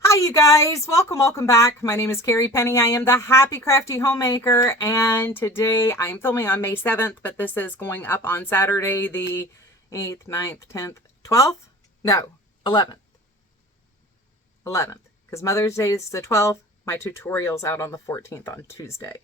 Hi you guys, welcome back. My name is Carrie Penny. I am the Happy Crafty Homemaker, and today I am filming on May 7th, but this is going up on Saturday the 8th, 9th, 10th, 12th? No, 11th. 11th, because Mother's Day is the 12th. My tutorial's out on the 14th on Tuesday.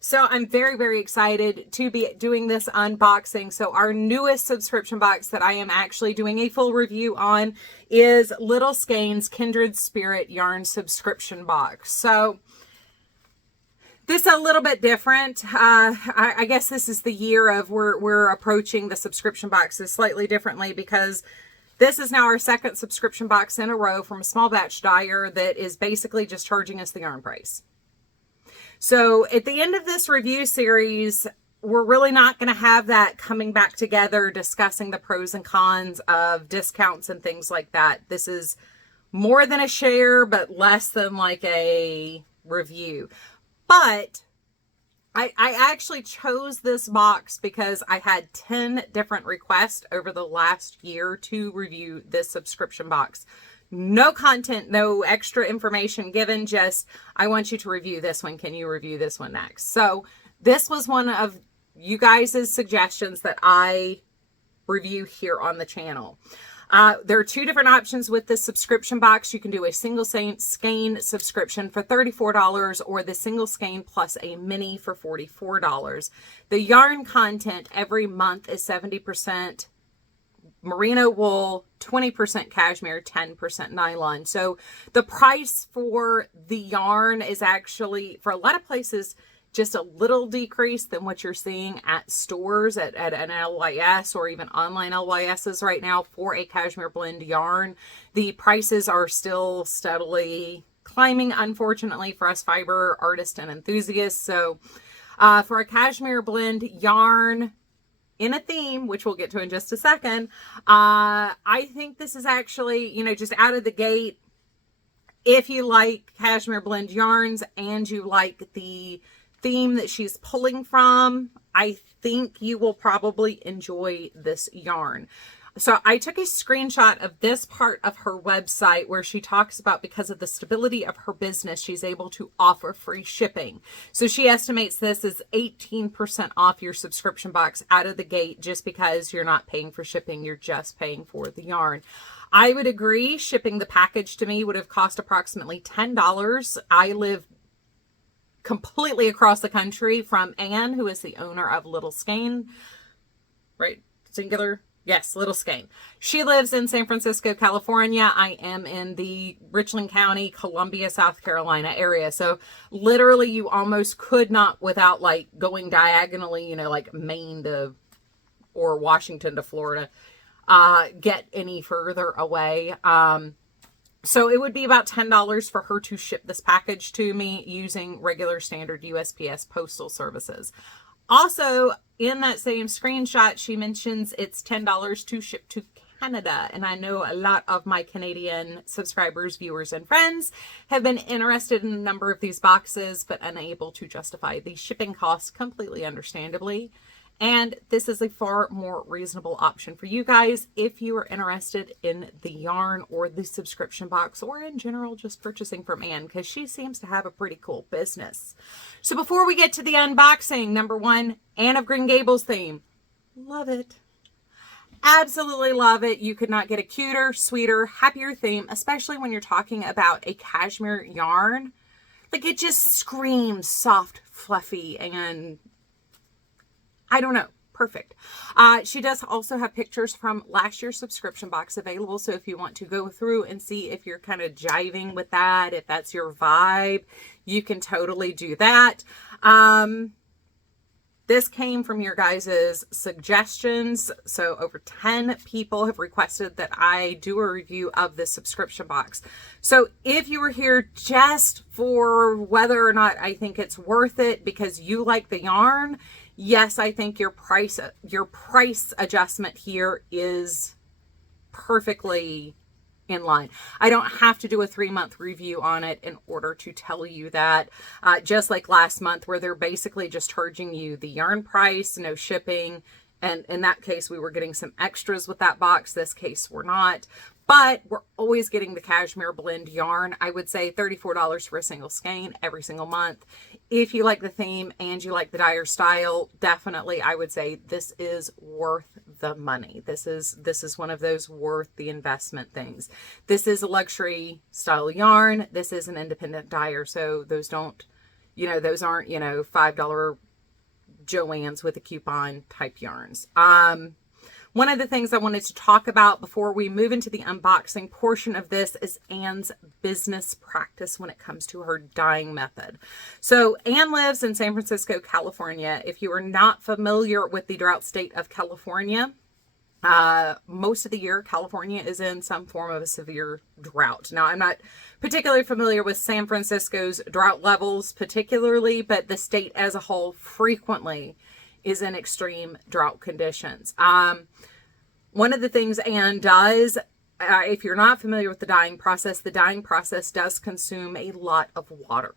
So I'm very excited to be doing this unboxing. So our newest subscription box that I am actually doing a full review on is Little Skein's Kindred Spirit Yarn subscription box. So this is a little bit different. I guess this is the year of we're approaching the subscription boxes slightly differently, because this is now our second subscription box in a row from a small batch dyer that is basically just charging us the yarn price. So at the end of this review series, we're really not going to have that coming back together, discussing the pros and cons of discounts and things like that. This is more than a share, but less than like a review. But I actually chose this box because I had 10 different requests over the last year to review this subscription box. No content, no extra information given, just I want you to review this one. Can you review this one next? So this was one of you guys' suggestions that I review here on the channel. There are two different options with this subscription box. You can do a single skein subscription for $34 or the single skein plus a mini for $44. The yarn content every month is 70% merino wool, 20% cashmere, 10% nylon. So the price for the yarn is actually, for a lot of places, just a little decreased than what you're seeing at stores at an LYS or even online LYSs right now for a cashmere blend yarn. The prices are still steadily climbing, unfortunately, for us fiber artists and enthusiasts. So for a cashmere blend yarn in a theme, which we'll get to in just a second, I think this is actually, just out of the gate, if you like cashmere blend yarns and you like the theme that she's pulling from, I think you will probably enjoy this yarn. So I took a screenshot of this part of her website where she talks about, because of the stability of her business, she's able to offer free shipping. So she estimates this as 18% off your subscription box out of the gate, just because you're not paying for shipping, you're just paying for the yarn. I would agree, shipping the package to me would have cost approximately $10. I live completely across the country from Anne, who is the owner of Little Skein, right? Singular. Yes, Little Skein. She lives in San Francisco, California. I am in the Richland County, Columbia, South Carolina area. So literally you almost could not, without like going diagonally, like Maine to, or Washington to Florida, get any further away. So it would be about $10 for her to ship this package to me using regular standard USPS postal services. Also, in that same screenshot, she mentions it's $10 to ship to Canada. And I know a lot of my Canadian subscribers, viewers, and friends have been interested in a number of these boxes, but unable to justify the shipping costs, completely understandably. And this is a far more reasonable option for you guys if you are interested in the yarn or the subscription box, or in general just purchasing from Anne, because she seems to have a pretty cool business. So before we get to the unboxing, number one, Anne of Green Gables theme. Love it. Absolutely love it. You could not get a cuter, sweeter, happier theme, especially when you're talking about a cashmere yarn. Like, it just screams soft, fluffy, and I don't know. Perfect. She does also have pictures from last year's subscription box available. So if you want to go through and see if you're kind of jiving with that, if that's your vibe, you can totally do that. This came from your guys' suggestions. So over 10 people have requested that I do a review of this subscription box. So if you were here just for whether or not I think it's worth it because you like the yarn, yes, I think your price adjustment here is perfectly in line. I don't have to do a 3-month review on it in order to tell you that. Just like last month, where they're basically just charging you the yarn price, no shipping. And in that case, we were getting some extras with that box. This case, we're not. but we're always getting the cashmere blend yarn. I would say $34 for a single skein every single month. If you like the theme and you like the dyer style, definitely I would say this is worth the money. This is one of those worth the investment things. This is a luxury style yarn. This is an independent dyer, so those don't, those aren't, $5 Joann's with a coupon type yarns. One of the things I wanted to talk about before we move into the unboxing portion of this is Anne's business practice when it comes to her dyeing method. So Anne lives in San Francisco, California. If you are not familiar with the drought state of California, most of the year California is in some form of a severe drought. Now, I'm not particularly familiar with San Francisco's drought levels particularly, but the state as a whole frequently is in extreme drought conditions. One of the things Anne does, if you're not familiar with the dyeing process does consume a lot of water.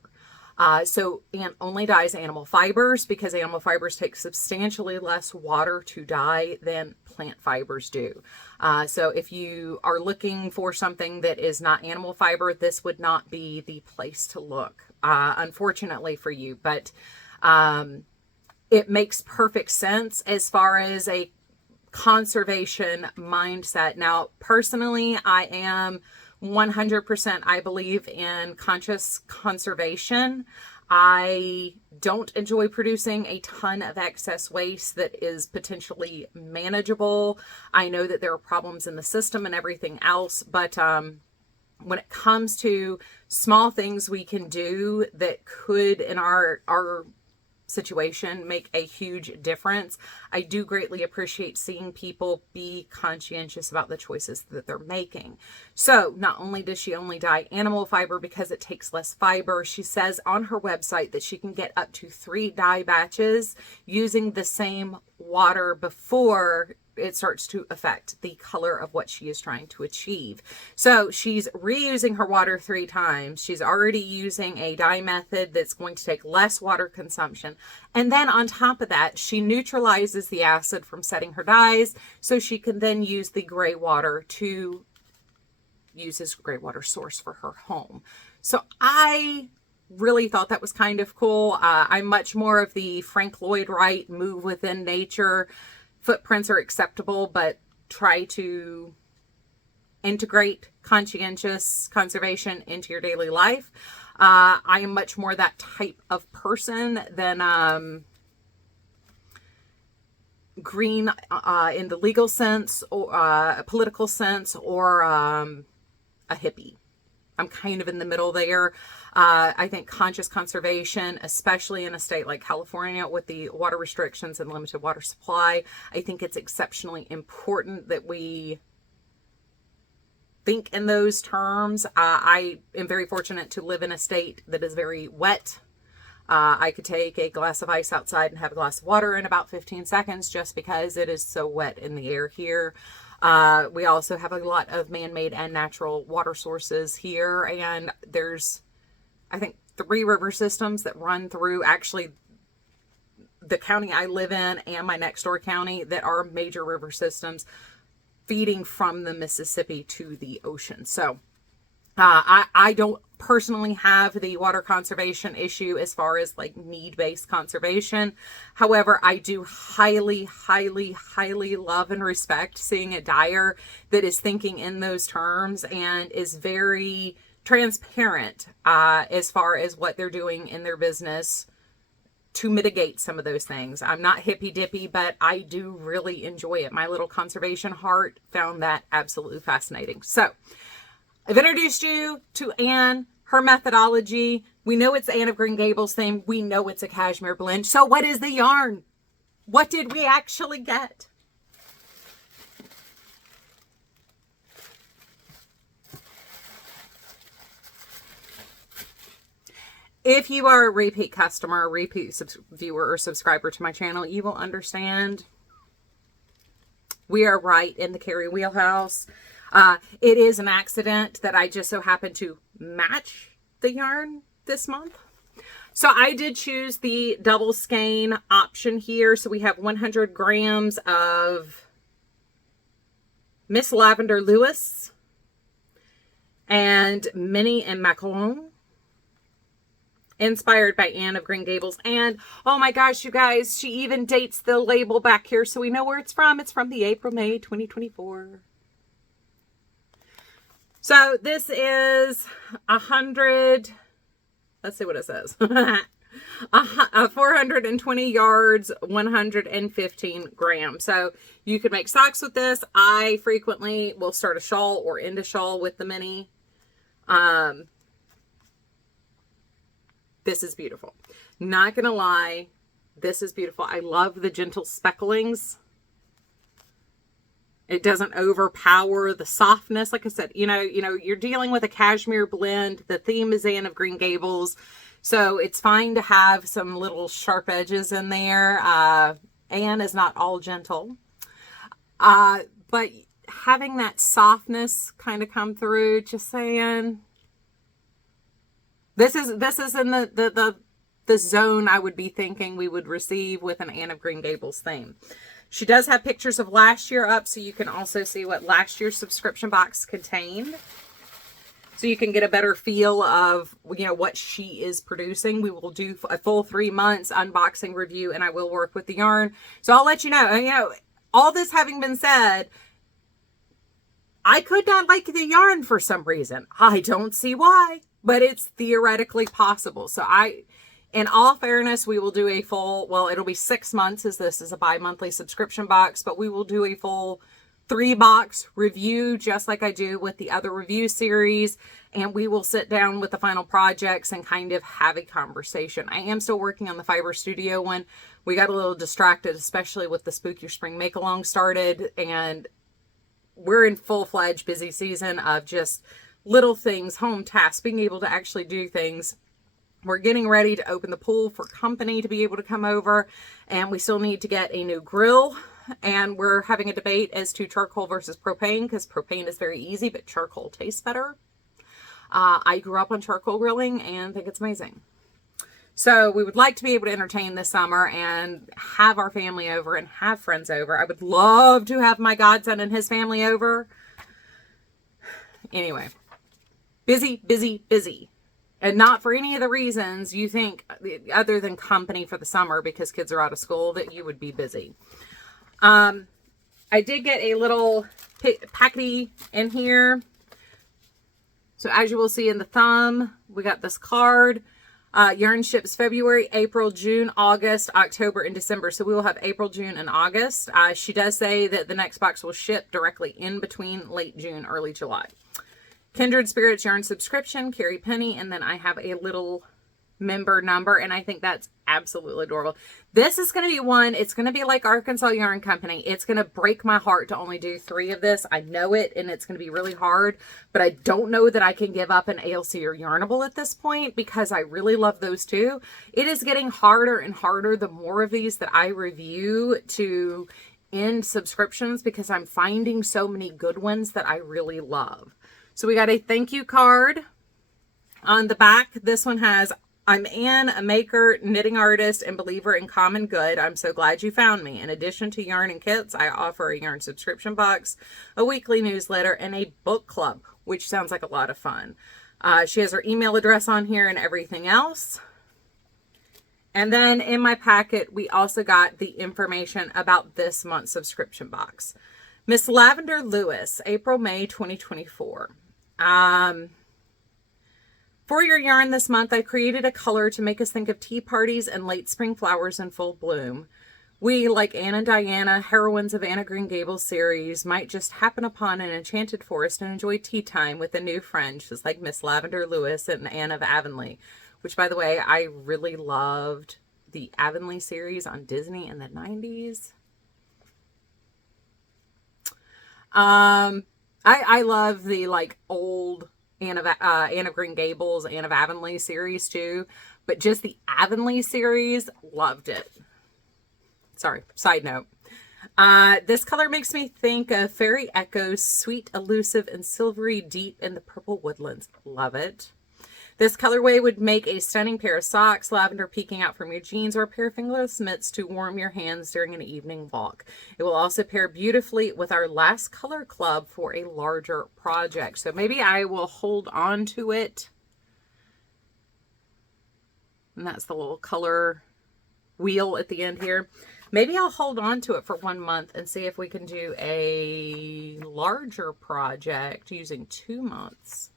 So Anne only dyes animal fibers because animal fibers take substantially less water to dye than plant fibers do. So if you are looking for something that is not animal fiber, this would not be the place to look, unfortunately for you. But it makes perfect sense as far as a conservation mindset. Now, personally, I am 100%, I believe in conscious conservation. I don't enjoy producing a ton of excess waste that is potentially manageable. I know that there are problems in the system and everything else, but when it comes to small things we can do that could, in our situation, make a huge difference, I do greatly appreciate seeing people be conscientious about the choices that they're making. So not only does she only dye animal fiber because it takes less fiber, she says on her website that she can get up to 3 dye batches using the same water before it starts to affect the color of what she is trying to achieve. So she's reusing her water 3 times. She's already using a dye method that's going to take less water consumption. And then on top of that, she neutralizes the acid from setting her dyes so she can then use the gray water to use as gray water source for her home. So I really thought that was kind of cool. I'm much more of the Frank Lloyd Wright move within nature. Footprints are acceptable, but try to integrate conscientious conservation into your daily life. I am much more that type of person than green in the legal sense or a political sense or a hippie. I'm kind of in the middle there. I think conscious conservation, especially in a state like California with the water restrictions and limited water supply, I think it's exceptionally important that we think in those terms. I am very fortunate to live in a state that is very wet. I could take a glass of ice outside and have a glass of water in about 15 seconds just because it is so wet in the air here. We also have a lot of man-made and natural water sources here, and there's, I think, 3 river systems that run through actually the county I live in and my next door county that are major river systems feeding from the Mississippi to the ocean. So I don't personally have the water conservation issue as far as like need-based conservation. However, I do highly, highly, highly love and respect seeing a dyer that is thinking in those terms and is very transparent as far as what they're doing in their business to mitigate some of those things. I'm not hippy dippy, but I do really enjoy it. My little conservation heart found that absolutely fascinating. So I've introduced you to Anne, her methodology. We know it's Anne of Green Gables theme. We know it's a cashmere blend. So what is the yarn? What did we actually get? If you are a repeat customer, repeat viewer or subscriber to my channel, you will understand we are right in the Carrie wheelhouse. It is an accident that I just so happened to match the yarn this month. So I did choose the double skein option here. So we have 100 grams of Miss Lavender Lewis and Minnie and Macaron, inspired by Anne of Green Gables. And oh my gosh, you guys, she even dates the label back here so we know where it's from. It's from the April-May 2024. So this is 100, let's see what it says. 420 yards, 115 grams. So you could make socks with this. I frequently will start a shawl or end a shawl with the mini. This is beautiful. Not gonna lie, this is beautiful. I love the gentle specklings. It doesn't overpower the softness. Like I said, you're dealing with a cashmere blend. The theme is Anne of Green Gables. So it's fine to have some little sharp edges in there. Anne is not all gentle. But having that softness kind of come through, just saying. This is in the zone I would be thinking we would receive with an Anne of Green Gables theme. She does have pictures of last year up, so you can also see what last year's subscription box contained. So you can get a better feel of, what she is producing. We will do a full 3 months unboxing review, and I will work with the yarn. So I'll let you know, all this having been said, I could not like the yarn for some reason. I don't see why, but it's theoretically possible. So in all fairness, we will do a full, well, it'll be 6 months as this is a bi-monthly subscription box, but we will do a full 3-box review just like I do with the other review series. And we will sit down with the final projects and kind of have a conversation. I am still working on the Fiber Studio one. We got a little distracted, especially with the Spook Your Spring Make-Along started. And we're in full-fledged busy season of just little things, home tasks, being able to actually do things. We're getting ready to open the pool for company to be able to come over, and we still need to get a new grill, and we're having a debate as to charcoal versus propane, because propane is very easy, but charcoal tastes better. I grew up on charcoal grilling and think it's amazing. So we would like to be able to entertain this summer and have our family over and have friends over. I would love to have my godson and his family over. Anyway, busy, busy, busy. And not for any of the reasons you think, other than company for the summer because kids are out of school, that you would be busy. I did get a little packety in here. So as you will see in the thumb, we got this card. Yarn ships February, April, June, August, October, and December. So we will have April, June, and August. She does say that the next box will ship directly in between late June, early July. Kindred Spirits Yarn subscription, Carrie Penny, and then I have a little member number, and I think that's absolutely adorable. This is going to be one, it's going to be like Arkansas Yarn Company. It's going to break my heart to only do 3 of this. I know it, and it's going to be really hard, but I don't know that I can give up an ALC or Yarnable at this point because I really love those too. It is getting harder and harder the more of these that I review to end subscriptions because I'm finding so many good ones that I really love. So we got a thank you card on the back. This one has, I'm Anne, a maker, knitting artist, and believer in common good. I'm so glad you found me. In addition to yarn and kits, I offer a yarn subscription box, a weekly newsletter, and a book club, which sounds like a lot of fun. She has her email address on here and everything else. And then in my packet, we also got the information about this month's subscription box. Miss Lavender Lewis, April, May 2024. For your yarn this month, I created a color to make us think of tea parties and late spring flowers in full bloom. We, like Anne and Diana, heroines of Anne of Green Gables series, might just happen upon an enchanted forest and enjoy tea time with a new friend, just like Miss Lavender Lewis and Anne of Avonlea, which, by the way, I really loved the Avonlea series on Disney in the 90s. I love the old Anne of Green Gables, Anne of Avonlea series too, but just the Avonlea series, loved it. Sorry, side note. This color makes me think of fairy echoes, sweet, elusive, and silvery deep in the purple woodlands. Love it. This colorway would make a stunning pair of socks, lavender peeking out from your jeans, or a pair of fingerless mitts to warm your hands during an evening walk. It will also pair beautifully with our last color club for a larger project. So maybe I will hold on to it. And that's the little color wheel at the end here. Maybe I'll hold on to it for 1 month and see if we can do a larger project using 2 months.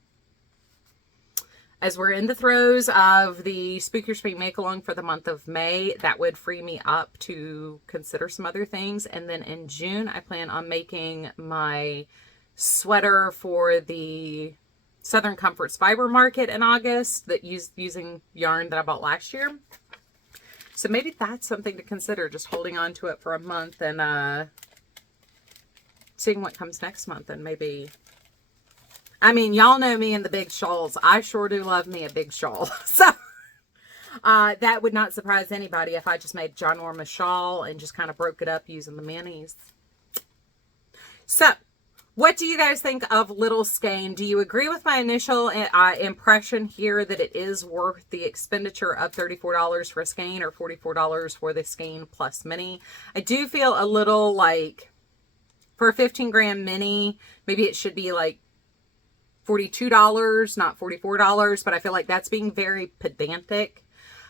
As we're in the throes of the Spook Your Spring Make-Along for the month of May, that would free me up to consider some other things. And then in June, I plan on making my sweater for the Southern Comforts Fiber Market in August, that using yarn that I bought last year. So maybe that's something to consider, just holding on to it for a month and seeing what comes next month. And maybe, I mean, y'all know me and the big shawls. I sure do love me a big shawl. So that would not surprise anybody if I just made John Orma shawl and just kind of broke it up using the minis. So what do you guys think of Little Skein? Do you agree with my initial impression here that it is worth the expenditure of $34 for a skein or $44 for the Skein Plus Mini? I do feel a little like for a 15 gram mini, maybe it should be like $42, not $44, but I feel like that's being very pedantic.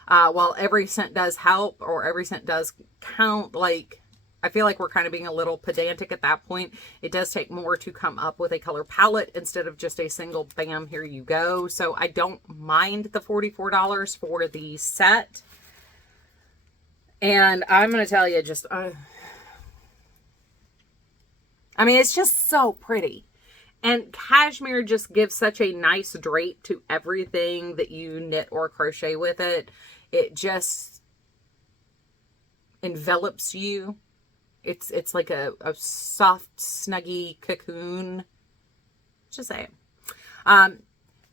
While every cent does help, or every cent does count, like, I feel like we're kind of being a little pedantic at that point. It does take more to come up with a color palette instead of just a single bam, here you go. So I don't mind the $44 for the set. And I'm going to tell you just, I mean, it's just so pretty. And cashmere just gives such a nice drape to everything that you knit or crochet with it. It just envelops you. It's like a soft, snuggy cocoon. Just saying.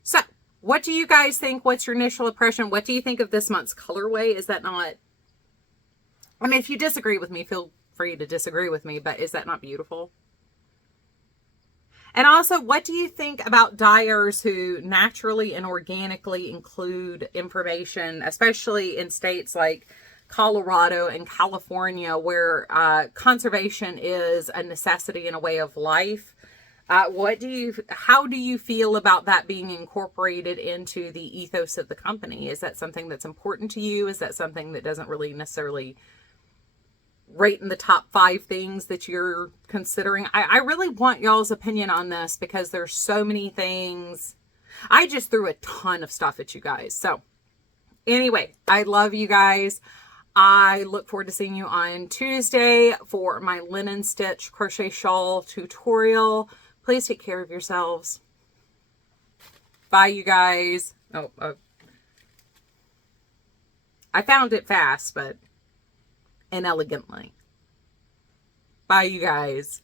So, what do you guys think? What's your initial impression? What do you think of this month's colorway? Is that not... I mean, if you disagree with me, feel free to disagree with me, but is that not beautiful? And also, what do you think about dyers who naturally and organically include information, especially in states like Colorado and California, where conservation is a necessity and a way of life? How do you feel about that being incorporated into the ethos of the company? Is that something that's important to you? Is that something that doesn't really necessarily rate in the top 5 things that you're considering? I really want y'all's opinion on this because there's so many things. I just threw a ton of stuff at you guys. So anyway, I love you guys. I look forward to seeing you on Tuesday for my linen stitch crochet shawl tutorial. Please take care of yourselves. Bye, you guys. I found it fast, but inelegantly. Bye, you guys.